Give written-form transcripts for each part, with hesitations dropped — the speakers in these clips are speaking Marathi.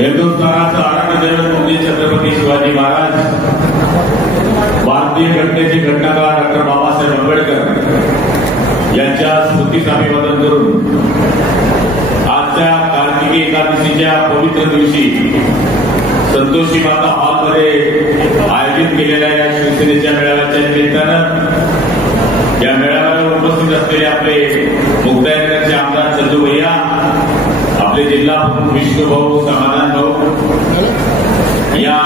हिंदुस्थानाचा आराध्यदैवत म्हणजे छत्रपती शिवाजी महाराज, भारतीय घटनेचे घटनाकार डॉक्टर बाबासाहेब आंबेडकर यांच्या स्मृतीस अभिवादन करून आजच्या कार्तिकी एकादशीच्या पवित्र दिवशी संतोषी माता हॉलमध्ये आयोजित केलेल्या या शिवसेनेच्या मेळाव्याच्या निमित्तानं या मेळाव्याला उपस्थित असलेले आपले मुक्ताईनगरचे आमदार चंदू भैया, आपले जिल्हा प्रमुख विष्णुभाऊ, समाधान भाऊ, या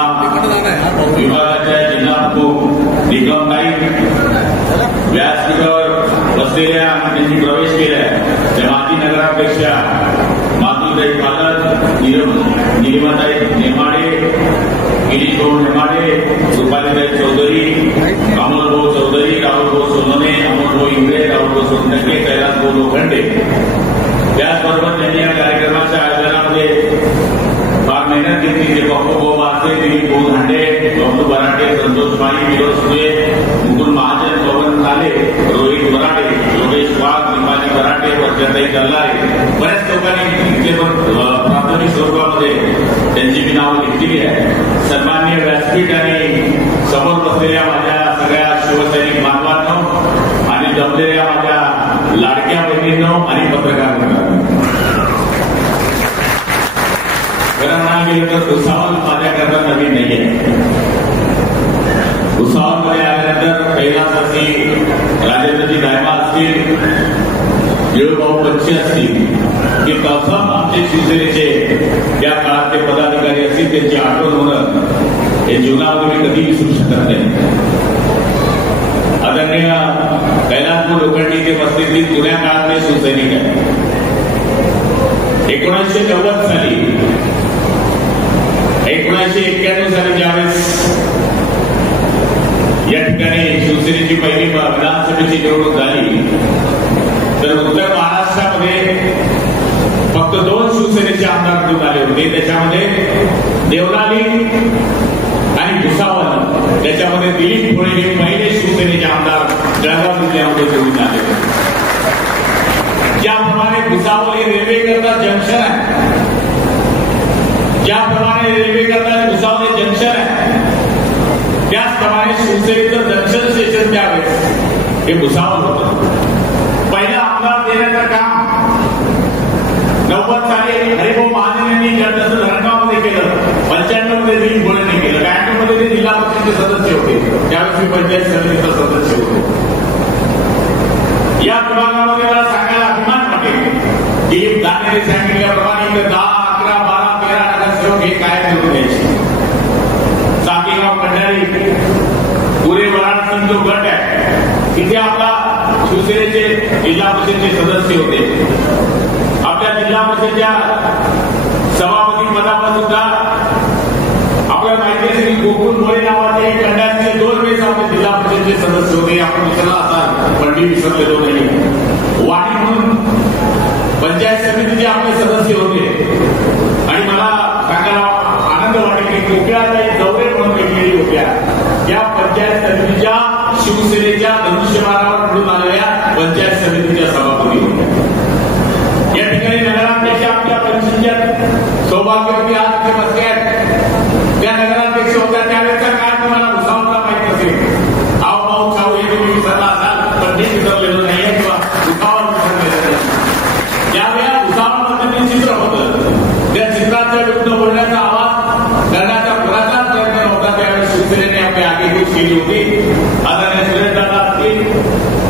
विभागाच्या जिल्हा प्रमुख निगम नाईक, व्यासपीठावर बसलेल्या आणि त्यांनी प्रवेश केलाय त्या माजी नगराध्यक्षा माधुरीताई पालक, निलिमाताई नेमाडे, गिरीश भाऊ नेमाडे, रुपालीताई चौधरी, अमोलभाऊ चौधरी, राहुलभाऊ सोनवणे, अमोलभाऊ इंगळे, राहुलभाऊ सोनटक्के, कैलासभाऊ लोखंडे, त्याचबरोबर त्यांनी या कार्यक्रमाच्या आयोजनामध्ये फार मेहनत घेतली. ते बापू बासे, दिलीप भाऊ धांडे, बबलू बराटे, संतोष माळी, विनोद सुळे, मुकुल महाजन, पवन काले, रोहित बराटे, योगेश वाघ, निमाजी बराटे, वर्षाताई कल्लारे, बऱ्याच लोकांनी इथे प्राथमिक स्वरूपामध्ये त्यांची मी नावं घेतलेली आहे. सन्माननीय व्यासपीठ आणि समोर बसलेल्या माझ्या सगळ्या शिवसैनिक बांधवांनो आणि जमलेल्या माझ्या लाडक्या बहिणींनो आणि पत्रकार मित्रांनो, खरं म्हणायला गेलं तर भुसावळ माझ्याकरता नवीन नाहीये. भुसावळमध्ये आल्यानंतर कैलास असतील, राजेंद्रजी दायमा असतील, येळूभाऊ पंचे असतील, की तत्सम आमचे शिवसेनेचे या काळातले पदाधिकारी असतील, त्यांची आठवण होणं हे जीवनामध्ये मी कधी विसरू शकत नाही. आदरणीय कैलासभाऊ लोखंडे ते बसलेली जुन्या काळातले शिवसैनिक आहेत. 1990 साली 1991 साली ज्यावेळेस या ठिकाणी शिवसेनेची पहिली विधानसभेची निवडणूक झाली तर उत्तर महाराष्ट्रामध्ये फक्त 2 शिवसेनेचे आमदार निवडून आले होते. त्याच्यामध्ये देवलाली आणि भुसावळ, त्याच्यामध्ये दिलीप भोळे हे पहिले शिवसेनेचे आमदार जळगाव जिल्ह्यामध्ये निवडून आले. ज्याप्रमाणे भुसावळ हे रेल्वे करता जंक्शन आहे, ज्याप्रमाणे रेल्वे करता भुसावळ हे जंक्शन आहे, त्याचप्रमाणे शिवसेनेचं जंक्शन स्टेशन त्यावेळेस हे भुसावळ होतं. पहिला आमदार देण्याचं काम 90 साली हरिभाऊ महाजन यांनी जसं धरणगावमध्ये केलं, 95 मध्ये दिलीप भोळेंनी केलं, 92 मध्ये ते जिल्हा परिषदेचे सदस्य होते, त्यावेळेस मी पंचायत समितीचा सदस्य होतो. या विभागामध्ये मला सांगायला अभिमान वाटेल, दिलीप दानवे सांगितल्याप्रमाणे 10, 11, 12, 13 नगरसेवक हे काय निवडून द्यायचे. साकीगाव कंडारी, पुरे वाराणसी जो गट आहे तिथे आपला शिवसेनेचे जिल्हा परिषदेचे सदस्य होते. आपल्या जिल्हा परिषदेच्या सभापती पदावर सुद्धा आपल्याला माहिती असेल गोकुळ मोरे नावाचे कंडारीचे 2 वेळेस आपले जिल्हा परिषदेचे सदस्य होते. आपण विसरला असाल, पण मी विसरलेलो नाही. वाणी म्हणून पंचायत समितीचे आपले सदस्य होते. आणि मला सांगायला आनंद वाटेल की कोकिळाताई जवरे म्हणून वेगवेगळी होत्या या पंचायत समितीच्या शिवसेनेच्या धनुष्यबाणावर निवडून आलेल्या पंचायत समितीच्या सभापती होत्या. या ठिकाणी नगराध्यक्ष आपल्या पंचायत सौभाग्यवती आज ते बसले आहेत. त्या नगराध्यक्ष होत्या त्यावेळेचा काय तुम्हाला भुसावळला माहित असेल. आवमाऊ खाऊ हे तुम्ही विसरला असाल, पण मी विसरलेलो नाहीये किंवा भुसावळ विसरलेलं नाही. ज्यावेळेला भुसावळमध्ये चित्र होतं त्या चित्राच्या विरुद्ध बोलण्याचा आवाज करण्याचा कुणाचाच प्रयत्न नव्हता. त्यावेळेस शिवसेनेने आपली आगेकूच केली होती. आदरणीय सुरेशदादा असतील,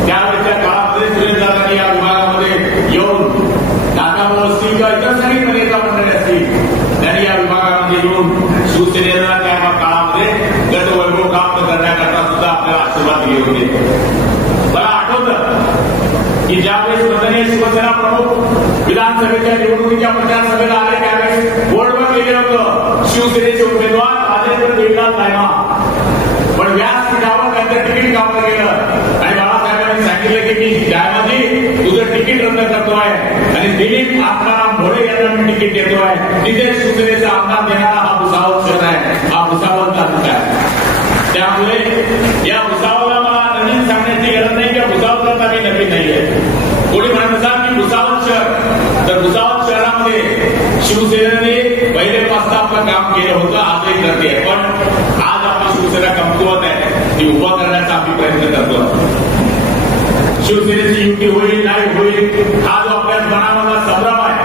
त्यावेळेच्या काळामध्ये सुरेशदादांनी या विभागामध्ये येऊन नाकाभाऊ असतील किंवा इतर सगळी नेता मंडळी असतील, त्यांनी या विभागामध्ये येऊन शिवसेनेला त्या काळामध्ये गटवैभव प्राप्त करण्याकरता सुद्धा आपल्याला आशीर्वाद दिले होते. मला आठवतं की ज्यावेळेस मदनीय शिवसेना प्रमुख विधानसभेच्या निवडणुकीच्या प्रचार सभेला आले त्यावेळेस बोर्डवर लिहिलं होतं शिवसेनेचे उमेदवार राजेंद्र देवलाल दायमा, पण व्यासपीठावर त्यांचं तिकीट कापलं गेलं आणि बाळासाहेबांनी सांगितलं की मी दायमाजी तुझं तिकीट रद्द करतोय आणि दिलीप आत्माराम भोळे यांना मी तिकीट देतोय. तिथे शिवसेनेचा आमदार देणारा हा भुसावळ शहर आहे, हा भुसावळ तालुका आहे. त्यामुळे या भुसावळला मला नवीन सांगण्याची गरज नाही किंवा भुसावळचा मी नवीन नाहीये. कोणी म्हणत असाल की भुसावळ शहर, तर भुसावळ शहरामध्ये शिवसेनेने पहिले 5 केलं होतं, आजही करते. पण आज आपली शिवसेना कमकुवत आहे, ती उभा करण्याचा आम्ही प्रयत्न करतो. शिवसेनेची युती होईल नाही होईल हा जो आपल्या मनामधला संभ्रम आहे,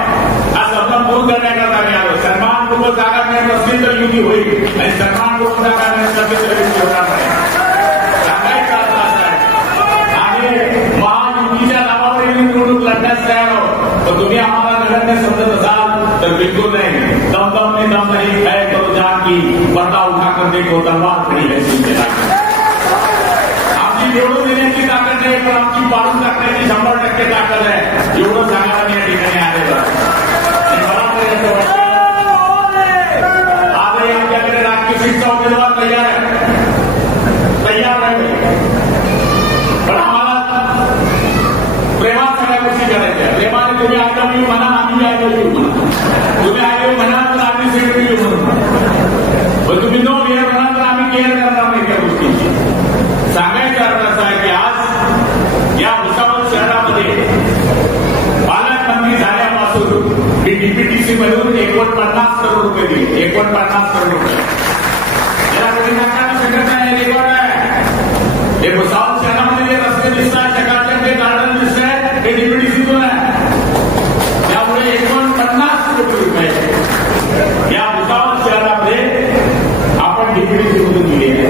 हा संभ्रम दूर करण्याकरता आम्ही आलो. सन्मानपूर्वक जागा मिळत नसतील तर युती होईल आणि सन्मानपूर्वक जागा मिळत नसतील तर युती होणार नाही. सांगायचं असं आहे. आणि महायुतीच्या नावावरील निवडणूक लढण्यास तयार आहोत. पण तुम्ही आम्हाला नगण्य समजत असाल तर बिलकुल नाही. दम नहीं है तो जान की पर्दा उठाकर देखो तलवार खड़ी है शिवसेना. आमची निवडून देण्याची ताकद नाही, पण आमची पाडून टाकण्याची 100% ताकद आहे. एवढं सांगायला मी या ठिकाणी आलेलो आहे. मला तर असं वाटतं आजही आमच्याकडे राजकीय सीटचा उमेदवार तयार आहे. पण आम्हाला प्रेमात सगळ्या गोष्टी करायच्या. प्रेमाने तुम्ही आय म्हणा, आम्ही आय म्हणा. तुम्ही आय म्हणा तर आम्ही सीट देऊ म्हणून. पण तुम्ही नो केअर म्हणा तर आम्ही केअर करणार नाही त्या गोष्टीची. सांगायचा अर्थ असा आहे की आज या भुसावळ शहरामध्ये पालकमंत्री झाल्यापासून मी डीपीटीसी मधून 49 करोड रुपये दिले. 49 करोड रुपये याला कधी नाकारू शकत नाही. रेकॉर्ड आहे. हे भुसावळ शहरामध्ये जे रस्ते दिसत आहेत, चकाचक जे गार्डन दिसत आहे, हे डीपीटीसीतून आहे. त्यामुळे 49 कोटी रुपये या भुसावळ शहरामध्ये आपण डीपीटीसीमधून दिले आहे.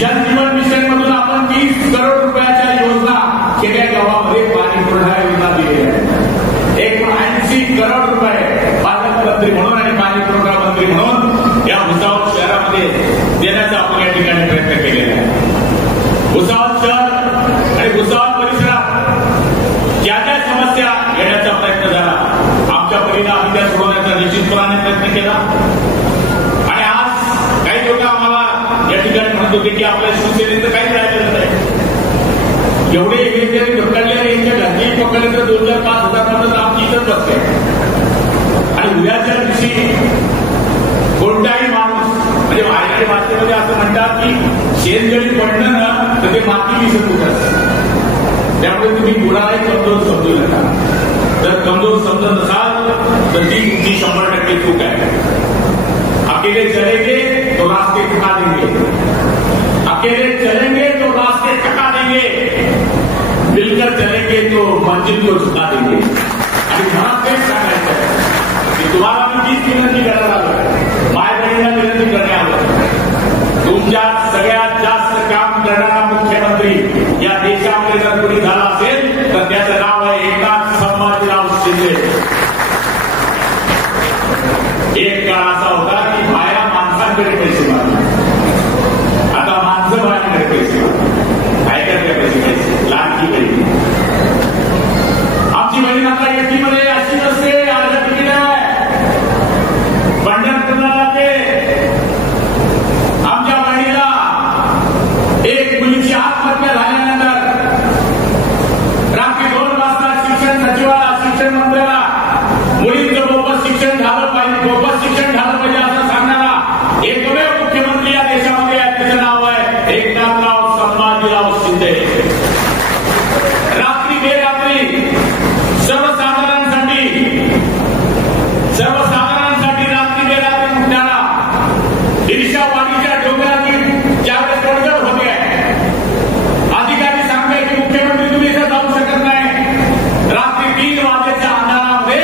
जलजीवन मिशन मधून आपण 30 करोड रुपयाच्या योजना खेड्या गावामध्ये पाणी पुरवठा योजना दिली आहे. 80 करोड रुपये पालकमंत्री म्हणून आणि पाणी पुरवठा मंत्री म्हणून या भुसावळ शहरामध्ये देण्याचा आपण या ठिकाणी प्रयत्न केलेला आहे. भुसावळ शहर आणि भुसावळ परिसरात ज्या ज्या समस्या घेण्याचा प्रयत्न झाला, आमच्या परीने आम्ही त्या सोडवण्याचा निश्चितपणाने प्रयत्न केला. आणि आज काही लोक आम्हाला या ठिकाणी म्हणत होते की आपल्या शिवसेनेचं काही राहिलेलं नाही. एवढे हे जरी ढकलले आणि यांच्या घरची पकडले तर 2,000-5,000 मदत आमची इथंच बसते. आणि उद्याच्या दिवशी कोणताही माणूस म्हणजे वारकरी भाषेमध्ये असं म्हणतात की शेत जरी पडलं ना तर ते माती दिसत होत. त्यामुळे तुम्ही कुणालाही कमजोर समजू नका. जर कमजोर समजत असाल तर ती तुमची 100% चूक आहे. अकेले चलेंगे तो रास्ते थका देंगे, अकेले चलेंगे तो रास्ते थका देंगे, मिलकर चलेंगे तो मंजिल को झुका देंगे. आणि मला तेच सांगायचं आहे की तुम्हाला मी तीच विनंती करायला आलो, माय बहिणीला विनंती करण्यात आलं. तुमच्या सगळ्यात जास्त काम करणारा मुख्यमंत्री या देशामध्ये जर कोणी झाला असेल तर त्याचं नाव आहे एकनाथ संभाजीराव शिंदे. एक काळ असा होता की बाया माणसांकडे पैसे मागतात, आता माणसं बायांकडे पैसे मागतात. काय करते पैसे? लाडकी बहीण. आमची बहीण आता एसटीमध्ये अशी नसते, आज तिकीट आहे पंढरपूरला जाते. आमच्या बहिणीला एक मुलीची आत्महत्या झाल्यानंतर रात्री 2 वाजता शिक्षण सचिवाला, शिक्षण मंत्र्याला मुलींचं मोफत शिक्षण झालं पाहिजे, मोफत शिक्षण झालं पाहिजे असं सांगणारा एकमेव मुख्यमंत्री या देशामध्ये आहे. त्याचं नाव आहे एकनाथराव संभाजीराव शिंदे. रात्री बेरात्री सर्वसाधारणसाठी रात्री बेरात्री उठणारा ईर्ष्यावादीच्या डोंगरातील ज्यावेळेस तडजोड होते आहे, अधिकारी सांगते की मुख्यमंत्री तुम्ही इथं जाऊ शकत नाही. रात्री 3 वाजेच्या अंधारामध्ये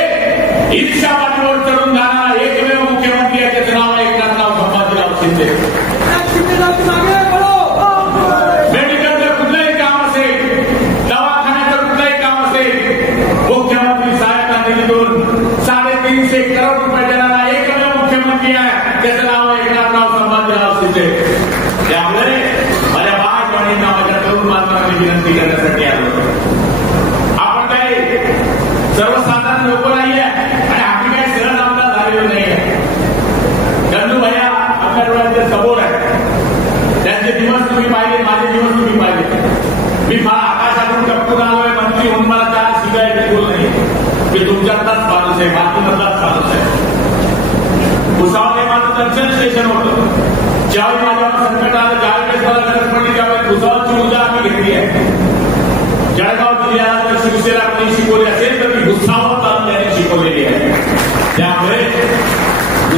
ईर्ष्यावादीवर चढून जाणारा एकमेव मुख्यमंत्री आहे. त्याचं नाव आहे एकनाथराव संभाजीराव शिंदे. मेडिकलचं कुठलंही काम असेल, दवाखान्याचं कुठलंही काम असेल, मुख्यमंत्री सहायता निधीतून 350 करोड रुपये देणारा एकमेव मुख्यमंत्री आहे. त्याचं नाव आहे एकनाथराव संभाजीराव शिंदे. त्यामुळे माझ्या बाळाबहिणींना, माझ्या तरुण बांधवांना विनंती करण्यासाठी आलो. आपण काही सर्वसाधारण लोक नाहीये आणि आम्ही काही सहज आमदार झालेलो नाहीये. गंधू भैया आपल्या डोळ्याच्या समोर आहे. त्यांचे दिवस तुम्ही पाहिले, माझे दिवस तुम्ही पाहिले. मी मला आकाशातून टपकून आलोय मंत्री म्हणून मला त्याला शिकायला बोल नाही. मी तुमच्यातलाच माणूस आहे, मातृमधलाच माणूस आहे. भुसावळ हे माझं दर्शन स्टेशन होतं. ज्यावेळी माझ्यावर संकट आलं, ज्यावेळेस मला गरज पडली, त्यावेळेस भुसावळची ऊर्जा आम्ही घेतली आहे. जळगाव जिल्ह्याला जर शिवसेना कोणी शिकवली असेल तर ती भुसावळ तालुक्याने शिकवलेली आहे. त्यामुळे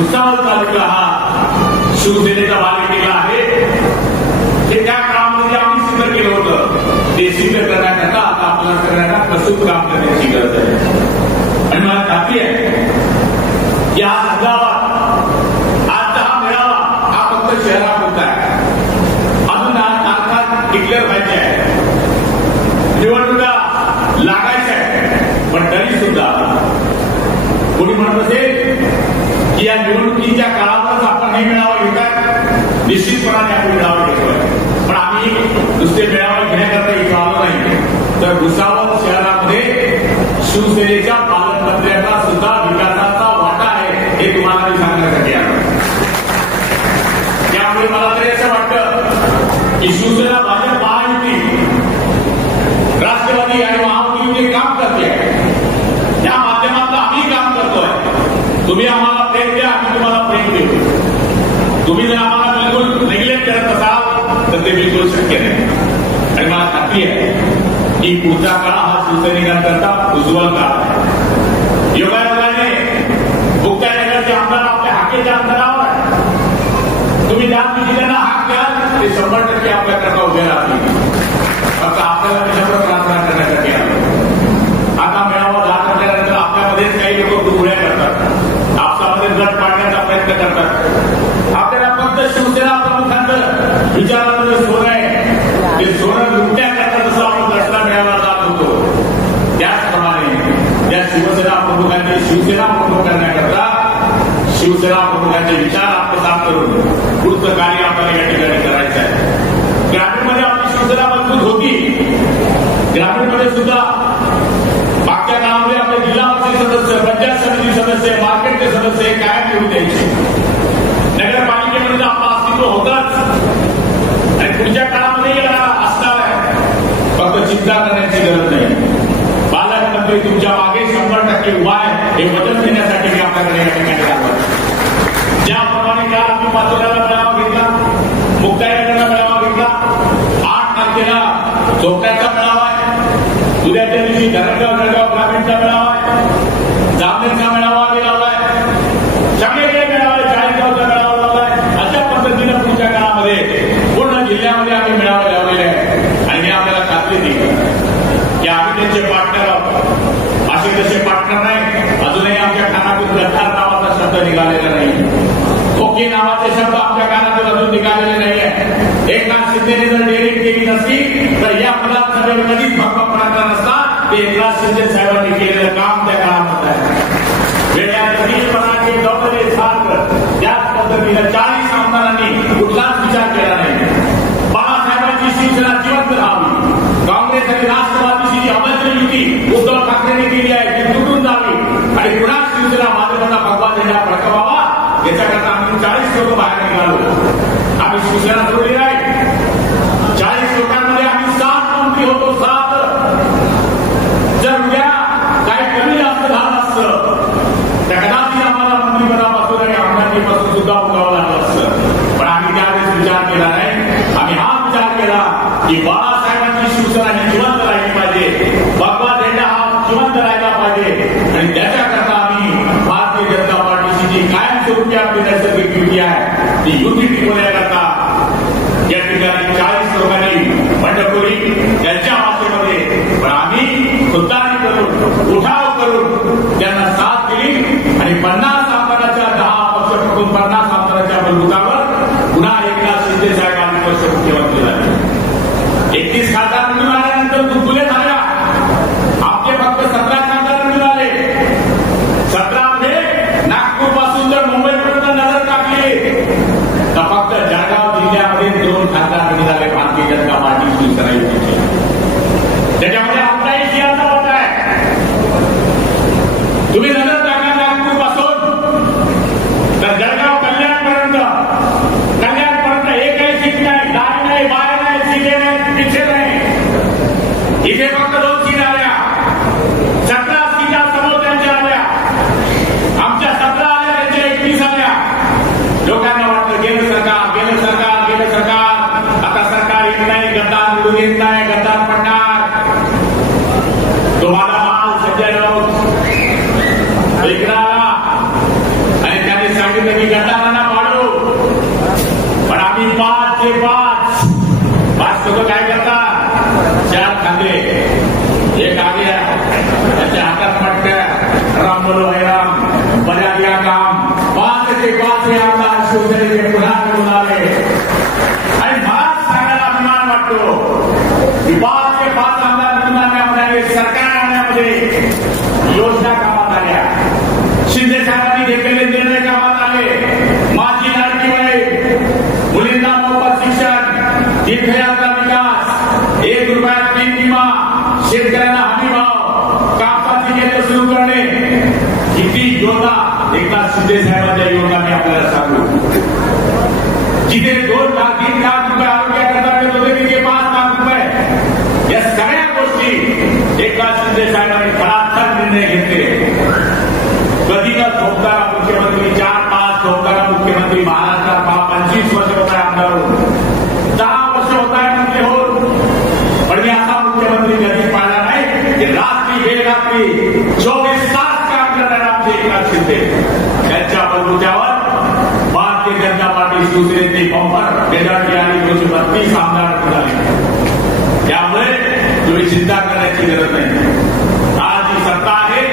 भुसावळ तालुका हा शिवसेनेचा बालेकिल्ला आहे. हे त्या काळामध्ये आम्ही सिद्ध केलं होतं. ते सिद्ध करण्याकरता आता आपल्याला सगळ्यांना कसून काम करण्याची गरज आहे. आणि मला खात्री आहे की हा हंगामात आजचा हा मेळावा हा फक्त शहरापुरता आहे. अजून आज तारखा डिक्लेअर व्हायचे आहे, निवडणुका लागायच्या आहेत. पण तरी सुद्धा कोणी म्हणत असेल की या निवडणुकीच्या काळातच आपण हे मेळावा घेतात, निश्चितपणाने आपण मेळावा घेतोय. पण आम्ही नुसते मेळावा घेण्याकरता इथं आलो नाही, तर भुसावळ शहरामध्ये शिवसेनेच्या पालकमंत्र्यांना सुद्धा विकासाचा वाटा आहे हे तुम्हाला मी सांगण्यासाठी आलो. त्यामुळे मला तरी असं वाटतं की शिवसेना भाजप महायुती, राष्ट्रवादी आणि महायुती जे काम करते त्या माध्यमातून आम्ही काम करतोय. तुम्ही आम्हाला प्रेम द्या, आम्ही तुम्हाला प्रेम देऊ. तुम्ही जर आम्हाला बिलकुल नेग्लेक्ट करत असाल तर ते बिलकुल शक्य नाही. आणि मला खात्री आहे की पुढचा काळ हा शिवसैनिकांकरता उज्ज्वल काळ आहे. योगायोगाने मुक्ताईनगरचे आमदार आपल्या हाकेच्या अंतरावर आहे. तुम्ही ज्या त्यांना हाक द्याल ते 100% आपल्याकरता उभे राहतील. फक्त आपल्याला त्याच्यावर प्रार्थना करण्यासाठी आलो. आता मेळावा जात असल्यानंतर आपल्यामध्येच काही लोक गुळगुळ्या करतात, आपसामध्ये गट पाडण्याचा प्रयत्न करतात. आपल्याला फक्त शिवसेना प्रमुखांचं विचारांचं सोनं आहे, ते सोनं लुटण्याकरता जसं आपण दसरा मेळावा जात होतो त्याचप्रमाणे त्या शिवसेना प्रमुखांची शिवसेना प्रमुख करण्याकरता शिवसेना प्रमुखांचे विचार आत्मसात करून पुढचं कार्य आपल्याला या ठिकाणी करायचं आहे. ग्रामीणमध्ये आपली शिवसेना मजबूत होती. ग्रामीणमध्ये सुद्धा मागच्या काळामध्ये आपले जिल्हा परिषद सदस्य, पंचायत समिती सदस्य, मार्केटचे सदस्य कायम ठेवून द्यायचे. नगरपालिकेमध्ये आपलं अस्तित्व होतच आणि पुढच्या काळामध्ये असणार आहे. फक्त चिंता करण्याची गरज नाही. पालकमंत्री तुमच्या मागे 100% उभा आहे हे वचन देण्यासाठी मी आपल्याकडे या ठिकाणी आलो. ज्याप्रमाणे काल आम्ही पाचोऱ्याला मेळावा घेतला, मुक्ताईनगरला मेळावा घेतला, 8 तारखेला झोपड्याचा मेळावा आहे, उद्याच्या दिवशी धरणगाव जळगाव ग्रामीणचा मेळावा आहे, जामनेरचा मेळावा आम्ही लावलाय, सगळीकडे मेळावा, चाळीसगावचा मेळावा लावलाय. अशा पद्धतीनं पुढच्या काळामध्ये पूर्ण जिल्ह्यामध्ये आम्ही मेळावे लावलेले आहे. आणि मी आपल्याला खात्री दिली की आम्ही त्यांचे पार्टनर आहोत. असे तसे पार्टनर नाही. अजूनही आमच्या कानातून गद्दार नावाचा शब्द निघालेला नाही, खोके नावाचे शब्द आमच्या कानातून अजून निघालेले नाहीये. एकनाथ शिंदेने जर डेअरिंग केली नसती तर या विधानसभेवर कधीच भक्कमपणाचा नसता. ते एकनाथ शिंदे साहेबांनी केलेलं काम त्या काळामध्ये आहे. वेळापणाचे दौरे सारखं त्याच पद्धतीनं 40 आमदारांनी कुठलाच विचार केला नाही. बाळासाहेबांची शिवसेना जिवंत राहावी, काँग्रेस आणि राष्ट्रवादीची जी अभद्र युती उद्धव ठाकरेंनी केली आहे ती तुटून जावी आणि पुन्हा शिवसेना भाजपचा भगवा झेंडा फडकवावा याच्याकरता आम्ही 40 लोक बाहेर निघालो. आम्ही शिवसेना सोडली नाही. 40 लोकांमध्ये आम्ही 7 मंत्री होतो. 7 जर उद्या काही कमी जास्त झालं असतं तर कदाचित आम्हाला मंत्रिपदापासून आणि आमदारकीपासून सुद्धा उगावं लागलं असतं. पण आम्ही त्यावेळेस विचार केला नाही. आम्ही हा विचार केला की बाळासाहेबांची शिवसेना ही जिवंत राहिली पाहिजे, भगवा झेंडा हा जिवंत राहिला पाहिजे. आणि त्याच्याकरता आम्ही भारतीय जनता पार्टीची जी कायमस्वरूपी आपली नैसर्गिक युती आहे ती युती टिकवण्याकरता या ठिकाणी 40 लोकांनी बंडखोरी त्यांच्या भाषेमध्ये पण आम्ही खुद्दारी करून उठाव करून त्यांना साथ दिली आणि 50 आमदाराच्या 10 पक्ष पकडून 50 आमदाराच्या बंदुकावर पुन्हा एकनाथ शिंदे साहेबांनी पक्ष मुख्यमंत्री झाले. 31 खासदार निवडून आल्यानंतर गुदगुले झाल्या. आपले फक्त 17 खासदार मिळाले. 17 मध्ये नागपूर पासून जर मुंबईपर्यंत नजर टाकली तर फक्त जळगाव जिल्ह्यामध्ये 2 खासदार निघाले भारतीय जनता पार्टी शिवसेना युतीचे. त्याच्यामध्ये आमचाही सिंहाचा वाटा आहे. तुम्ही नजर टाका नागपूर पासून तर जळगाव कल्याणपर्यंत एकही सीट नाही, दारी नाही, बाहेर नाही, सीटे नाही, पिछे नाही. इथे फक्त 2 सीट आल्या. 17 सीटा समोर त्यांच्या आल्या. आमच्या 17 आल्या, त्यांच्या 21 आल्या. लोकांना वाटतं गेलं सरकार आता सरकार येत नाही, गद्दार निवडून येत नाही, गद्दार पडणार. तुम्हाला माल संजय राऊत ऐकणारा आणि त्यांनी सांगितलं ठाण्याचे 5 आमदार शिवसेनेचे पुन्हा निवडून आले आणि मला सांगायला अभिमान वाटतो की 5 आमदार निवडून आणण्यामध्ये सरकार आणण्यामध्ये योजना कामात आल्या, शिंदे साहेबांनी घेतलेले निर्णय कामात आले, माझी लाडकी बहीण, मुलींना मोफत शिक्षण, तीर्थयात्रा विकास, 1 रुपयात 3 विमा, शेतकऱ्यांना हमी भाव, कापसाची केंद्र सुरू करणे, किती योजना एकनाथ शिंदे साहेबांच्या योजना मी आपल्याला सांगू. जिथे 2 लाख 3 लाख रुपये आरोग्याकरता मिळत होते तिथे 5 लाख रुपये, या सगळ्या गोष्टी एकनाथ शिंदे साहेबांनी खराब निर्णय घेतले. कधी न झोपणारा मुख्यमंत्री, 4-5 झोपणारा मुख्यमंत्री, महाराष्ट्रात 25 वर्ष होत आहे आमदार होऊन, 10 वर्ष होत आहे मंत्री होऊन, पण मी असा मुख्यमंत्री कधी पाहिला नाही की रात्री बेरात्री 24 तास काम करणारे आमचे एकनाथ शिंदे. त्यांच्या बलबुत्यावर भारतीय जनता पार्टी शिवसेनेची बंपर बेदाटी आणि 232 आमदार झाले. त्यामुळे तुम्ही चिंता करण्याची गरज नाही. आज जी सत्ता आहे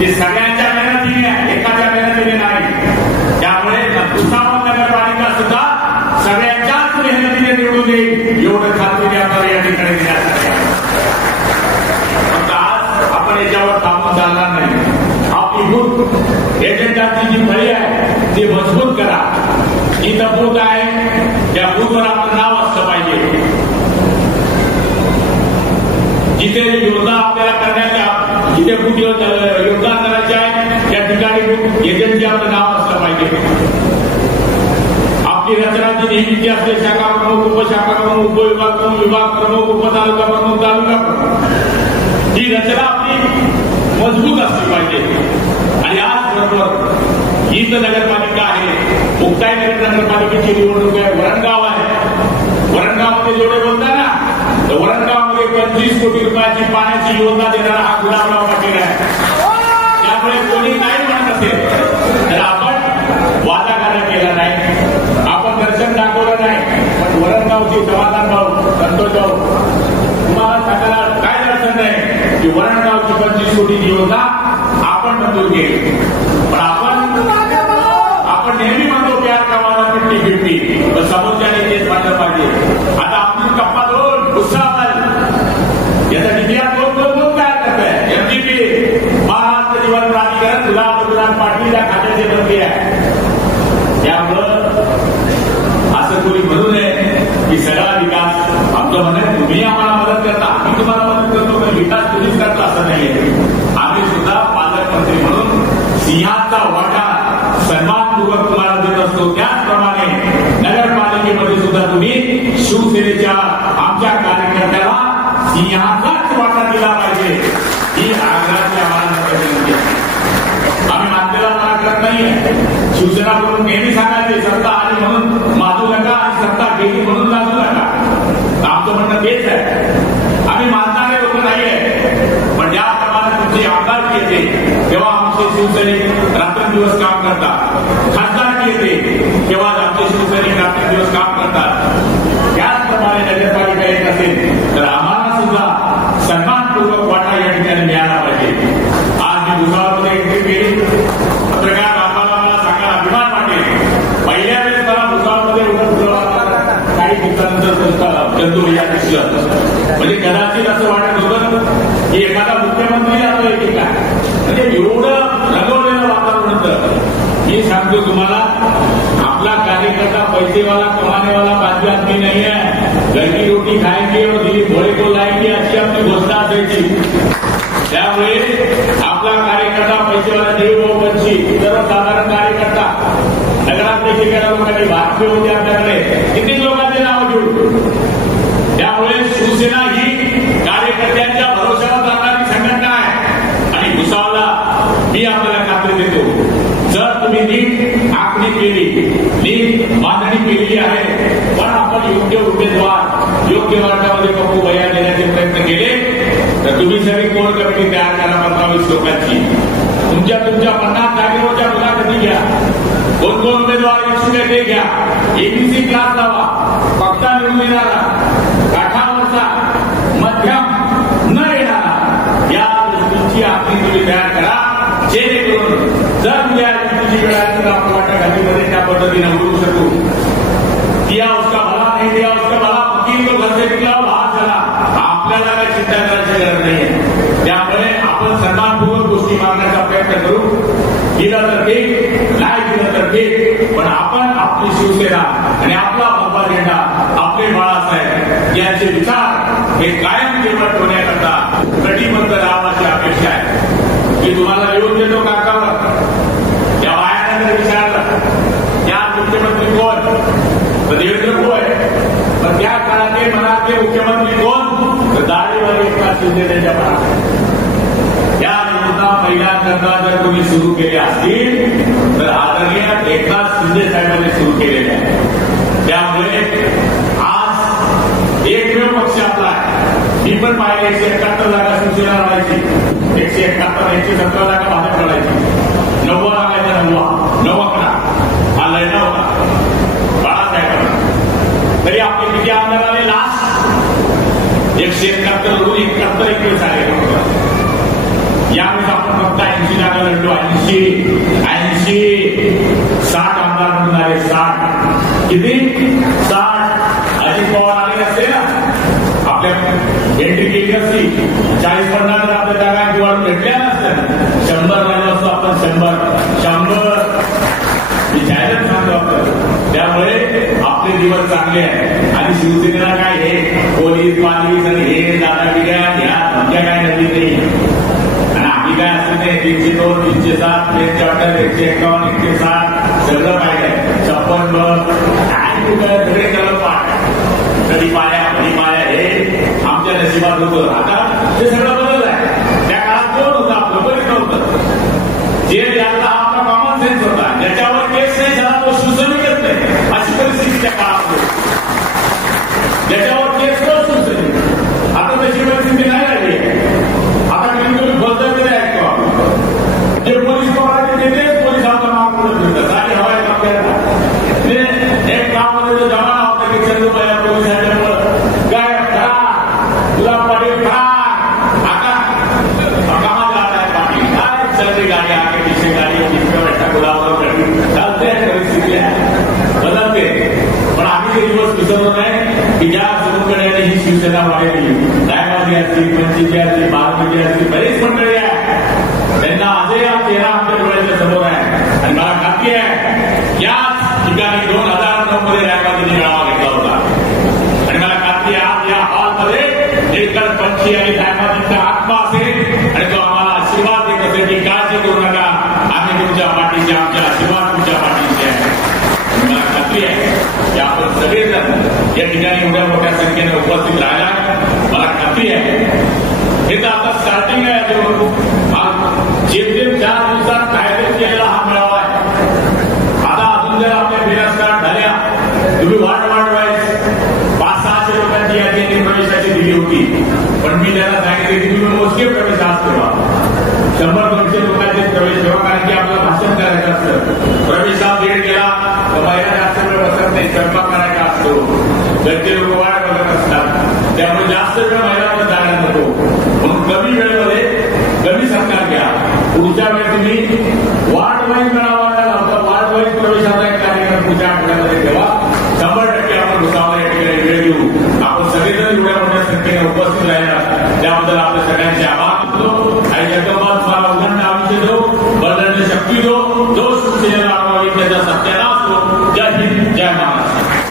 ती सगळ्यांच्या मेहनतीने आहे, एखाद्या मेहनतीने नाही. त्यामुळे भुसावळ नगरपालिका सुद्धा सगळ्यांच्याच मेहनतीने निवडून येईल एवढं खात्रीने आपल्याला या ठिकाणी देण्यासाठी. फक्त आज आपण याच्यावर थांबून चालणार नाही. आपली बूथ एजंटाची जी फळी आहे ती मजबूत करा. इथं बूथ आहे त्या बूथवर आपलं नाव असलं पाहिजे. जिथे योजना आपल्याला करण्याच्या, जिथे बूथ योजना करायची आहे त्या ठिकाणी बूथ एजंटचे आपलं नाव असलं पाहिजे. आपली रचना जी नेहमीची असते, शाखा प्रमुख, उपशाखा प्रमुख, उपविभाग प्रमुख, विभाग प्रमुख, उपतालुका प्रमुख, तालुका प्रमुख, ही रचना आपली मजबूत असली पाहिजे. आणि आज बरोबर ही तर नगरपालिका आहे, मुक्ताईनगर नगरपालिकेची निवडणूक आहे. वरणगाव आहे, वरणगावमध्ये जेवढे बोलता ना तर वरणगावमध्ये 25 कोटी रुपयाची पाण्याची योजना देणारा हा गुलाबराव पाटील आहे. त्यामुळे कोणी नाही म्हणत असेल तर आपण वादाघात केला नाही, आपण दर्शन दाखवलं नाही, पण वरणगावची समाधान भाऊ, संतोष भाऊ, तुम्हाला सांगायला काय अडचण नाही की वरणगावची 25 कोटीची योजना आपण मंजूर केली. पण आपण नेहमी म्हणतो प्यार कामाला 50-50, पण समोरच्याने तेच मानलं पाहिजे. आता आपण कप्पा 2 भुसावळ याचा इतिहास 2 तयार करतोय. एमजीपी महाराष्ट्र जीवन प्राधिकरण गुलाब पाटील या खात्याचे मंत्री आहे. त्यामुळं असं कोणी म्हणू नये की सगळा विकास आमचं म्हणत तुम्ही आम्हाला मदत करता, आम्ही तुम्हाला मदत करतो, पण विकास तुम्हीच करता असं नाहीये. आम्ही सुद्धा पालकमंत्री म्हणून सिंहाचा वाटा सन्मानपूर्वक तुम्हाला देत असतो. त्याचप्रमाणे नगरपालिकेमध्ये सुद्धा तुम्ही शिवसेनेच्या आमच्या कार्यकर्त्याला सिंहाचाच वाटा दिला पाहिजे, ही आग्रहाची आम्हाला विनंती आहे. आम्ही मातेला मना करत नाहीये. शिवसेना करून नेहमी सांगायचे सत्ता आली म्हणून माजू नका आणि सत्ता गेली म्हणून लाजू नका. आमचं म्हणणं तेच आहे. आम्ही मानणारे लोक नाहीये, पण ज्याप्रमाणे तुमची आमदारकी येते तेव्हा आमचे शिवसैनिक रात्रंदिवस काम करतात, खासदारकी येते तेव्हा आमचे शिवसैनिक रात्रंदिवस काम करतात. त्याचप्रमाणे नगरपालिका येत असेल तर आम्हाला सुद्धा सन्मानपूर्वक वाटा या ठिकाणी मिळाला पाहिजे. आज मी भुसावळमध्ये एंट्री केली, पत्रकार बांधवांना सांगायला अभिमान वाटेल. पहिल्या वेळेस मला भुसावळमध्ये काही दिवसानंतर जंतू या दिसलं, म्हणजे कदाचित असं वाटत होतं की एखादा मुख्यमंत्री जातोय की काय, म्हणजे एवढं रंगवलेलं वातावरण होतं. मी सांगतो तुम्हाला, आपला कार्यकर्ता पैसेवाला कमानेवाला बाजू आदमी नाही आहे. घर की रोटी खाएंगे और दिल्ली घोड़े को लाएंगे अशी आपली घोषणा असायची. त्यामुळे आपला कार्यकर्ता पैसेवाला देवभाऊ बनशी, सर्वसाधारण कार्यकर्ता, नगराध्यक्ष केला लोकांनी बातमी होती आपल्याकडे, किती लोकांचे नाव घेऊन. त्यामुळे शिवसेना ही कार्यकर्त्यांच्या भरोशावर जाणारी संघटना आहे. आणि भुसावळला मी आपल्याला खात्री देतो, जर तुम्ही नीट आखणी केली, नीट बांधणी केलेली आहे, पण आपण योग्य उमेदवार योग्य मार्गामध्ये पप्पू भैया देण्याचे प्रयत्न केले तर तुम्ही सगळी कोर कमिटी तयार करा 15-20 लोकांची. तुमच्या 50 जागेवरच्या मुलाखती घ्या, कोण उमेदवार इच्छुक आहे ते घ्या, एबीसी क्लास लावा, पक्का निवडून येणारा, काठावरचा, मध्यम न येणारा, या दृष्टीची आखणी तुम्ही तयार करा, जेणेकरून जर उद्या तुमची वेळ आहे तर आपण गतीमध्ये त्या पद्धतीने उडू शकू. किया उसका भला नहीं दिया उसका भला वकील तो घर से निकला बाहर चला. आपल्याला काही चिंता करायची गरज नाहीये. त्यामुळे आपण सन्मानपूर्वक गोष्टी मागण्याचा प्रयत्न करू. दिलं तर ठीक, नाही दिलं तर ठीक, पण आपण आपली शिवसेना आणि आपला बाबा झेंडा आपले बाळासाहेब यांचे विचार हे कायम जीवन ठेवण्याकरता कटिबद्ध राहावाची अपेक्षा आहे. मी तुम्हाला लिहून देतो कागदावर. या बायानंतर विचारलं या मुख्यमंत्री कोण, तर देवेंद्र होय, पण त्या काळातले मनातले मुख्यमंत्री कोण, तर दाढीवाले एकनाथ शिंदे त्यांच्या मनात. या योजना महिलांकरता जर कोणी सुरू केल्या असतील तर आदरणीय एकनाथ शिंदे साहेबांनी सुरू केलेले आहे. त्यामुळे आज एकमेव पक्ष आपला आहे. मी पण पाहिले 171 जागा शिवसेना लढायची, 171 117 जागा भाजप लढायची, 90 लागायचा 9 अकरा हा लढा होता बाळासाहेबांना. तरी आपले किती आमदार आले लास्ट 171 लढून 71 21 आले. यावेळेस आपण फक्त 80 जागा लढलो. 80 60 आमदार म्हणून आले. 60 किती 60 अजित पवार आले असते ना, आपल्या एंट्री केली असती 40-50 जर आपल्या जागा निवडून भेटल्या नसत्या, 100 राहिलो असतो आपण. 100 ही जाहिरात सांगतो आपण. त्यामुळे आपले दिवस चांगले आहे. आणि शिवसेनेला काय हे पोलीस पालीस आणि हे दादागिऱ्या ह्या धमक्या काय नदी नाही. आम्ही काय असं नाही 302 307 374 151 160 सगळं पाहिजे. 56 काय सगळे सगळं पाठ कधी पाया हे आमच्या नशिबात होतं. आता ते सगळं बदललं आहे. त्या काळात कोण होतं आपलं, बरीच नव्हतं. जे यातला आपला कॉमन सेन्स होता, ज्याच्यावर केस नाही झाला तो सुसंगत नाही, अशी परिस्थिती त्या काळात होती. ज्याच्यावर केस तो सुसंगत. आता तशी परिस्थिती नाही राहिली आहे. आता कधी तुम्ही बोलता तरी ऐकतो. जे पोलीस पवाराचे तेच पोलिसांचा नाव करत होतं. साडी हवाय आपल्याला एक गावामध्ये जो जमाना होता की चंद्रबाई पोलिसांच्या काय तुला पाटील कामात आहे पाटील काय चलती गाडी आगे पीछे गाडी बैठा गुलाबावर चालते परिस्थिती बदलते. पण आम्ही ते दिवस विसरलो नाही की ज्या सुरुकडे ही शिवसेना वाढली. रायवाडी असतील, पंचीची असतील, बारमीची असतील, बरीच मंडळी आहे. त्यांना आजही चेहरा आमच्या डोळ्याच्या समोर आहे. आणि मला खात्री आहे याच ठिकाणी 2009 मध्ये रायवाडीने मेळावा घेतला होता. आणि मला खात्री आहे आज या हॉलमध्ये एकतर पंची आणि रायवाडीचा आत्मा असेल आणि तो आम्हाला आशीर्वाद देत असेल की काळजी करू नका, आम्ही तुमच्या पाठीचे, आमचे आशीर्वाद तुमच्या पाठीचे आहे. मला खात्री आहे की आपण सगळेजण या ठिकाणी एवढ्या मोठ्या संख्येने उपस्थित राहिला. मला खात्री आहे हे तर आता स्टार्टिंग आहे. जेमतेम 4 दिवसात कायदेशीर केलेला हा मेळावा आहे. आता अजून जर आपल्या फेऱ्या स्टार्ट झाल्या, तुम्ही वाढ वाईज 500-600 लोकांची यादी प्रवेशाची दिली होती. पण मी त्यांना सांगितले की तुम्ही मोजके प्रवेश आज ठेवा. 100-200 लोकांचे प्रवेश ठेवा, कारण की आपलं भाषण करायचं असतं. प्रवेशात दीड गेला तर बाहेर जास्त वेळ बसत नाही, स्वयंपाक करायचा असतो. घरचे लोक वाट बघत असतात. त्यामुळे जास्त वेळ महिलांवर जायला नको. म्हणून कमी वेळेमध्ये कमी सरकार घ्या. पुढच्या वेळेस तुम्ही वार्ड वाईज मेळावा लावता, वार्ड वाईज प्रवेशाचा एक कार्यक्रम पुढच्या आठवड्यामध्ये ठेवा. 100% आपण भुसावळ या ठिकाणी वेळ देऊ. आपण सगळेजण एवढ्या मोठ्या संख्येने उपस्थित राहिला त्याबद्दल आपल्या सगळ्यांचे आभार मानतो. आणि जगदंबा तुम्हाला उघडणं आयुष्य दो, बदलण्याची शक्ती दो, जो शिवसेनेला त्याच्या सत्याला